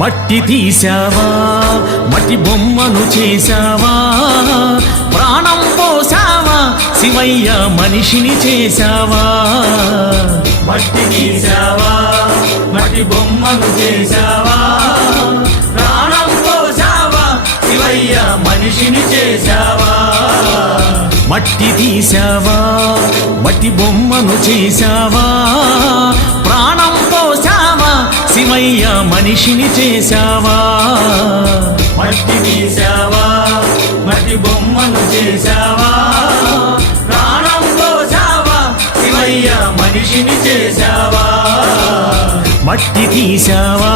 మట్టి తీసావా మట్టి బొమ్మను చేశావా ప్రాణం పోసావా శివయ్య మనిషిని చేశావా మట్టి తీసావా మట్టి బొమ్మను చేశావా ప్రాణం పోసావా శివయ్య మనిషిని చేశావా మట్టి తీసావా మట్టి బొమ్మను చేశావా ప్రాణం పోసావా శివయ్య మనిషిని చేశావా మట్టి తీసావా మట్టి బొమ్మను చేశావా ప్రాణం పోసావా శివయ్య మనిషిని చేశావా మట్టి తీసావా